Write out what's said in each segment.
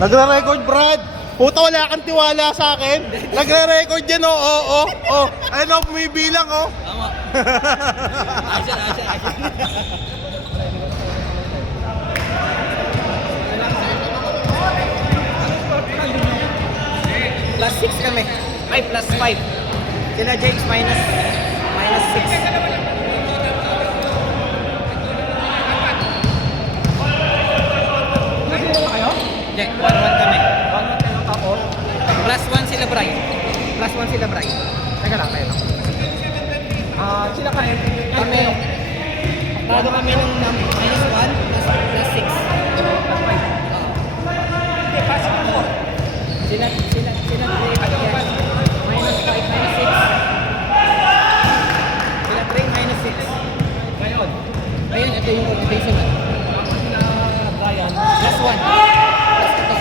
Nagre-record, Brad. Puta, wala kang tiwala sa akin. Nagre-record yan, oh. Ayun, oh, bumibilang, oh. Tama. Asya. Plus 6 kami. Ay, plus 5. Sila James minus 6. Jack, 1-1 kami. 1-1 kayo tapos? Plus 1 sila Bray. Teka lang, kayo lang. Sila kayo? Kami. Tado kami ng minus 1 plus 6. Plus 5. Hindi, pasok mo. Sila minus 5, minus 6. Sila 3, minus 6. Ngayon, ito yung competition. Brian. Plus 1. Plus 2.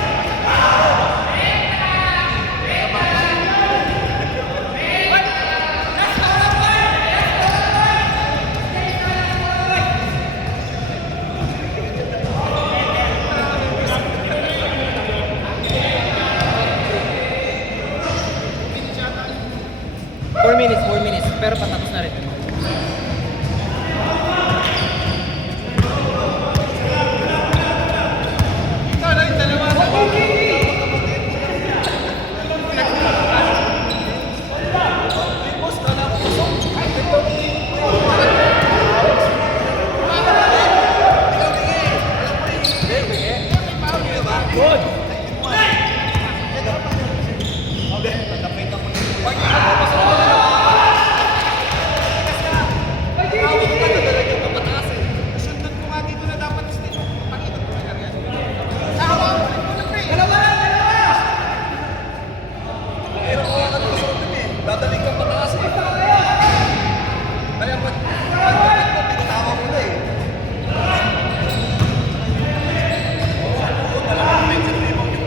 4 minutes. Pero patapos na rin.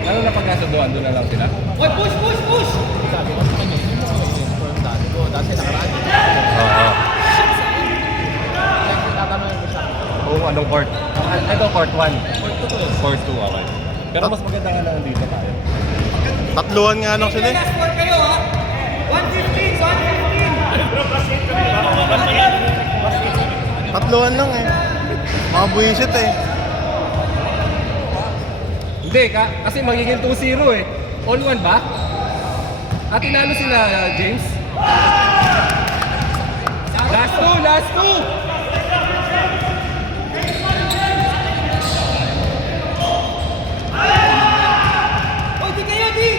Ano na pagkasunduan? Doon na lang sila? Oy, push! Oo, anong court? Ito court 1. Court 2, okay. Pero mas maganda nga lang dito tayo. Tatluhan nga lang sila. Last 4 kayo ha? 115! Tatluhan lang, eh. Mga buwisit, eh. Hindi, kasi magiging 2-0 eh. All 1 ba? At tinalo sila, James? Last 2! Oy, di kayo! Di!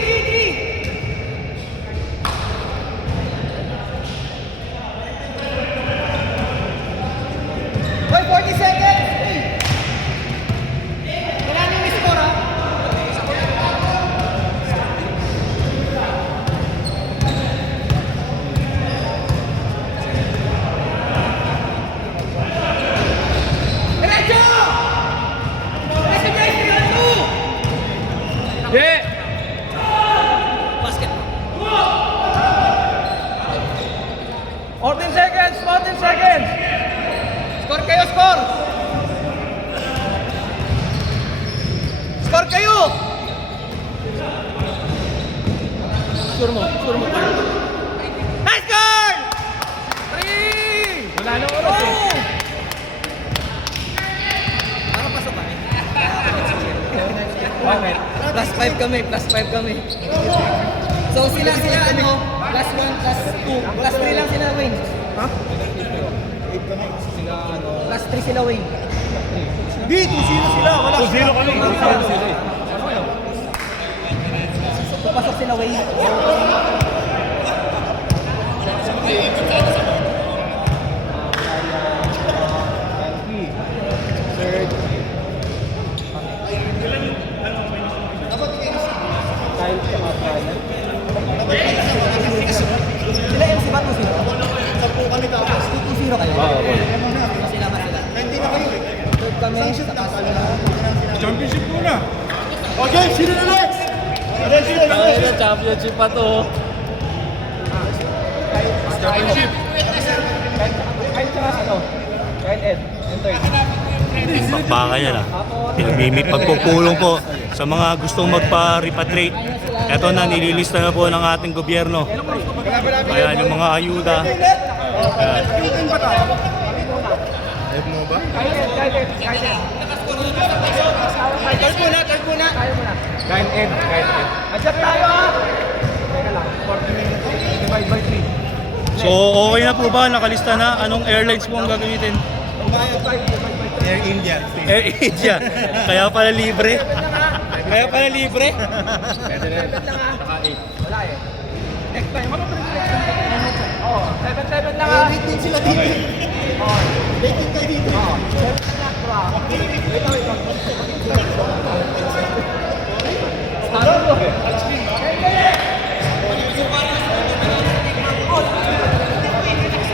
Oy, 40 seconds! Wala nang score ha? Diretso! Diretso, James! Diretso! Yeah! Basket. 14 seconds! Score kayo, score! Score kayo! Score mo. Nice score! 3! Wala nang oras eh. Parang pasok kami. Bakit? Plus 5 kami. So sila ano, plus 1, plus 2, plus 3 lang sila Wayne. Ha? Plus 3 sila Wayne. Di, 2-0 sila. Wala 2-0 kami. 2-0 sila eh. Papasok sila Wayne. Sila MC ba 2-0? 2-0 kayo? Oo. Sila. Hindi na kayo eh. Third kami. Championship muna. Okay, sino na next? Championship pa to. Championship. Kahit saka ano? Kahit Ed. Enter. Baka yan, ah. Pinamimit pagpupulong po. sa mga gustong magpa-repatriate. Ito na, nililista na po ng ating gobyerno. Ayan, yung mga ayuda. Ayan. Third muna. Kain Ed. Adjust tayo ha. Teka lang, 40 minutes. Divide by 3. So, okay na po ba? Nakalista na? Anong airlines po ang gagamitin? Air India. Air Asia. Kaya pala libre. Kaya pala libre. Pwede na yan. Saka 8. Wala eh. Next time, ano pa rin? Oo, 7-7 lang ha. Wait din sila dito. Oo. Wait din kayo dito.